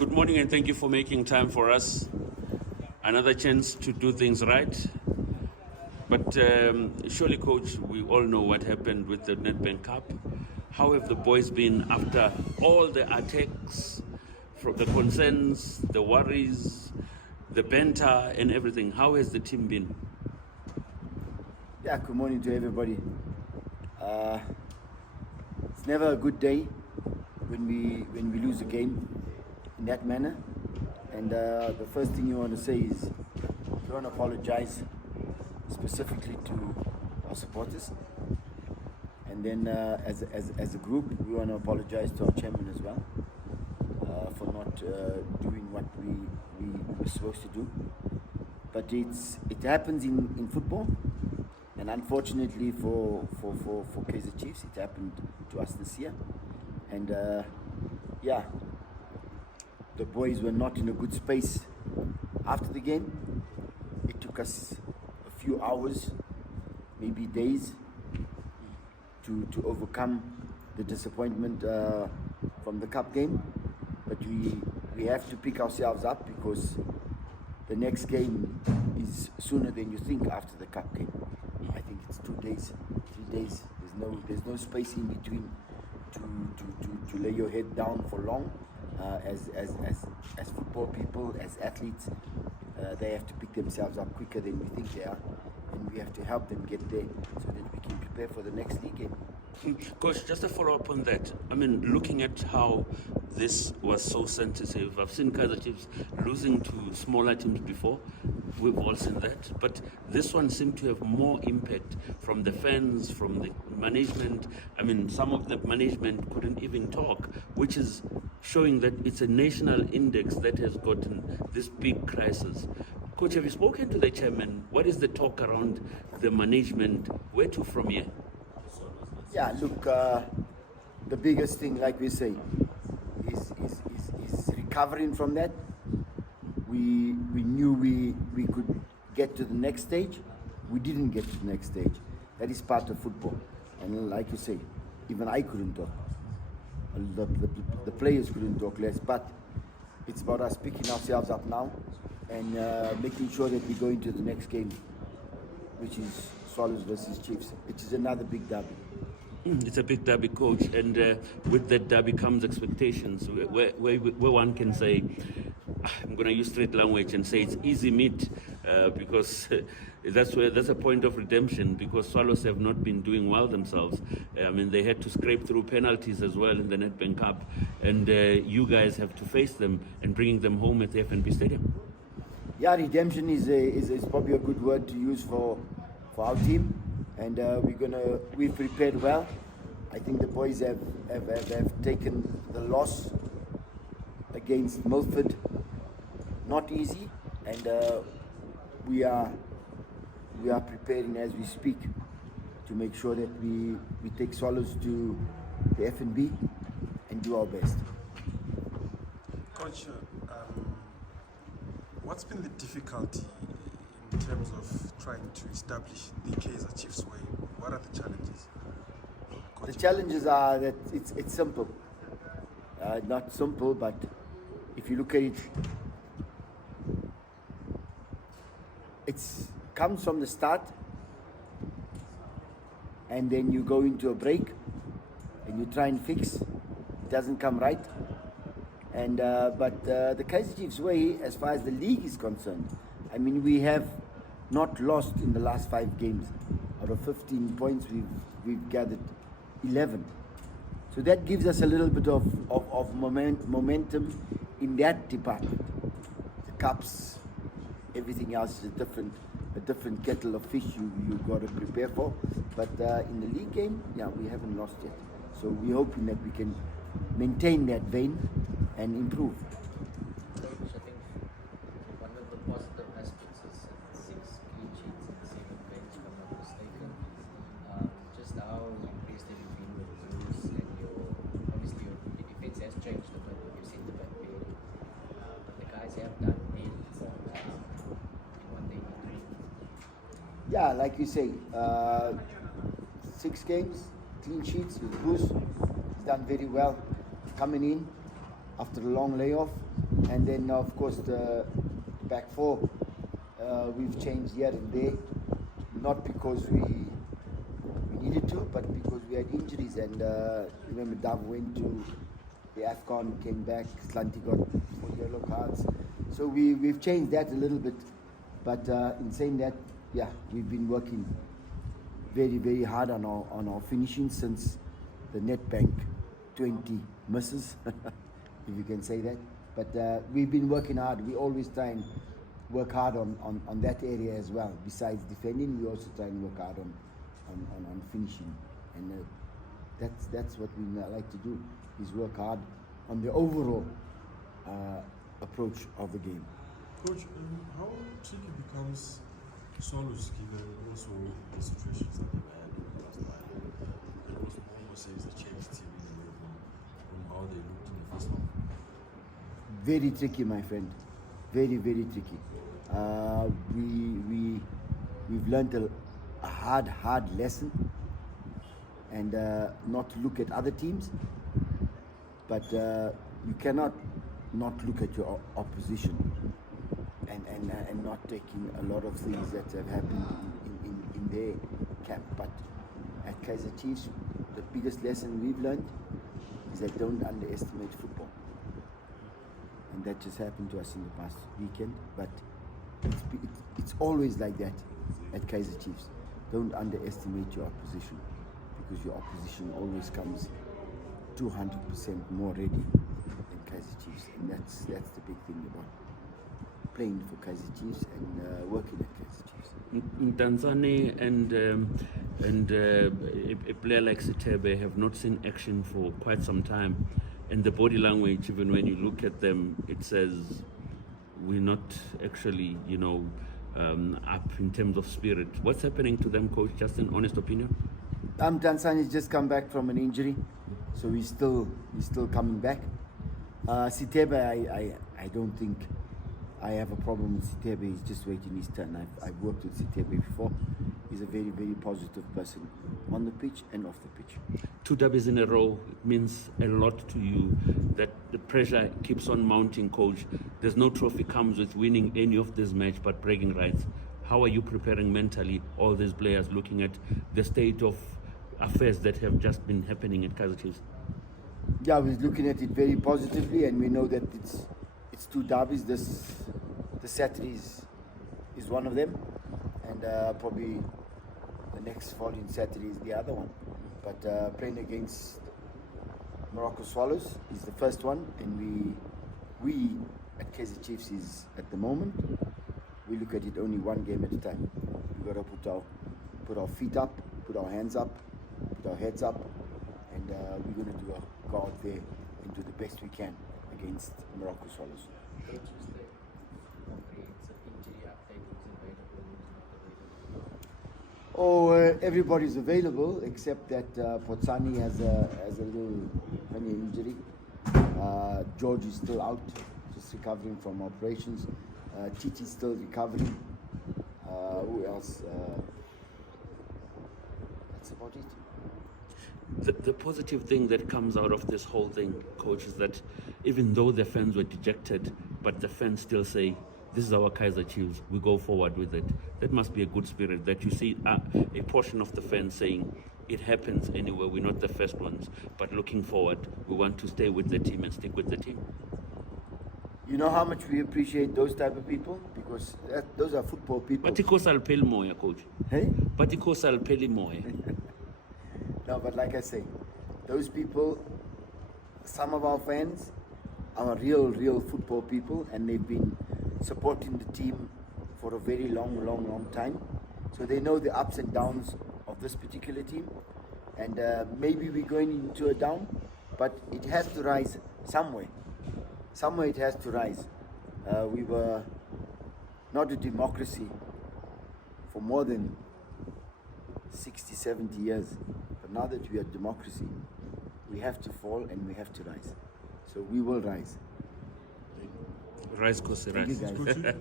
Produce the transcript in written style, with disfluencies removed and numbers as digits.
Good morning and thank you for making time for us. Another chance to do things right. But surely, Coach, we all know what happened with the Nedbank Cup. How have the boys been after all the attacks, from the concerns, the worries, the banter and everything? How has the team been? Yeah, good morning to everybody. It's never a good day when we lose a game in that manner. And the first thing you want to say is we want to apologize specifically to our supporters. And then as a group, we want to apologize to our chairman as well for not doing what we were supposed to do. But it happens in football. And unfortunately for Kaizer Chiefs, it happened to us this year. And yeah, the boys were not in a good space after the game. It took us a few hours, maybe days, to overcome the disappointment from the cup game. But we have to pick ourselves up because the next game is sooner than you think after the cup game. I think it's 2 days, 3 days. There's no space in between to lay your head down for long. As football people, as athletes, they have to pick themselves up quicker than we think they are, and we have to help them get there so that we can prepare for the next league game. Coach, just a follow-up on that. I mean, looking at how this was so sensitive, I've seen Kaizer Chiefs losing to smaller teams before. We've all seen that. But this one seemed to have more impact from the fans, from the management. I mean, some of the management couldn't even talk, which is showing that it's a national index that has gotten this big crisis. Coach, have you spoken to the chairman? What is the talk around the management? Where to from here? Yeah, look, the biggest thing, like we say, is recovering from that. We knew we could get to the next stage. We didn't get to the next stage. That is part of football. And like you say, even I couldn't talk. The players couldn't talk less. But it's about us picking ourselves up now and making sure that we go into the next game, which is Swallows versus Chiefs, which is another big derby. It's a big derby, Coach, and with that derby comes expectations where one can say, I'm going to use straight language and say it's easy meat because that's a point of redemption, because Swallows have not been doing well themselves. I mean, they had to scrape through penalties as well in the Nedbank Cup, and you guys have to face them and bringing them home at the FNB Stadium. Yeah, redemption is probably a good word to use for our team. And we've prepared well. I think the boys have taken the loss against Milford not easy, and we are preparing as we speak to make sure that we take Swallows to the FNB and do our best. Coach, what's been the difficulty in terms of trying to establish the Kaizer Chiefs way? What are the challenges? The challenges are that it's simple. Not simple, but if you look at it, it comes from the start, and then you go into a break, and you try and fix. It doesn't come right. And but the Kaizer Chiefs way, as far as the league is concerned, I mean, we have not lost in the last 5 games. Out of 15 points, we've gathered 11. So that gives us a little bit of momentum in that department. The cups, everything else is a different kettle of fish you got to prepare for. But in the league game, yeah, we haven't lost yet. So we're hoping that we can maintain that vein and improve. Yeah, like you say, 6 games, clean sheets with Bruce. He's done very well coming in after a long layoff. And then, of course, the back four, we've changed here and there, not because we needed to, but because we had injuries. And remember, Dav went to the AFCON, came back, Slanty got 4 yellow cards. So we've changed that a little bit. But in saying that, yeah, we've been working very, very hard on our finishing since the net bank 20 misses, if you can say that. But we've been working hard. We always try and work hard on that area as well. Besides defending, we also try and work hard on finishing. And that's what we like to do, is work hard on the overall approach of the game. Coach, how tricky becomes Solos given also the situations that they've had in the last while? It was almost says the changed team from how they looked in the first half. Very tricky, my friend. Very, very tricky. We've learned a hard lesson, and not to look at other teams, but you cannot not look at your opposition and not taking a lot of things that have happened in their camp. But at Kaizer Chiefs, the biggest lesson we've learned is that don't underestimate football. And that just happened to us in the past weekend. But it's always like that at Kaizer Chiefs. Don't underestimate your opposition, because your opposition always comes 200% more ready than Kaizer Chiefs. And that's the big thing about playing for Kaizer Chiefs and working at Kaizer Chiefs. Tanzania and a player like Sitebe have not seen action for quite some time, and the body language, even when you look at them, it says we're not actually, up in terms of spirit. What's happening to them, Coach? Just an honest opinion. Tanzania's just come back from an injury, so he's still coming back. Sitebe, I don't think I have a problem with Sitebe. He's just waiting his turn. I've worked with Sitebe before. He's a very, very positive person on the pitch and off the pitch. 2 derbies in a row, it means a lot to you, that the pressure keeps on mounting, Coach. There's no trophy comes with winning any of this match but bragging rights. How are you preparing mentally all these players, looking at the state of affairs that have just been happening at Kaizer Chiefs? Yeah, we're looking at it very positively, and we know that it's 2 derbies. The Saturday is one of them, and probably the next following Saturday is the other one. But playing against Morocco Swallows is the first one, and we at Kaizer Chiefs is, at the moment, we look at it only one game at a time. We got to put our feet up, put our hands up, put our heads up, and we're going to go out there and do the best we can against Morocco Swallows. Oh, everybody's available except that Potsani has a little hernia injury. George is still out, just recovering from operations. Titi's still recovering. Who else? That's about it. The positive thing that comes out of this whole thing, Coach, is that even though the fans were dejected, but the fans still say, this is our Kaizer Chiefs, we go forward with it. That must be a good spirit, that you see a portion of the fans saying, it happens anyway, we're not the first ones, but looking forward, we want to stay with the team and stick with the team. You know how much we appreciate those type of people? Because those are football people. But ikosal peli moya, Coach. Hey? But ikosal peli moya. No, but like I say, those people, some of our fans are real football people, and they've been supporting the team for a very long time. So they know the ups and downs of this particular team. And maybe we're going into a down, but it has to rise somewhere. Somewhere it has to rise. We were not a democracy for more than 60, 70 years. But now that we are democracy, we have to fall and we have to rise. So we will rise. Rise, Kosi, Thank you, rise. guys.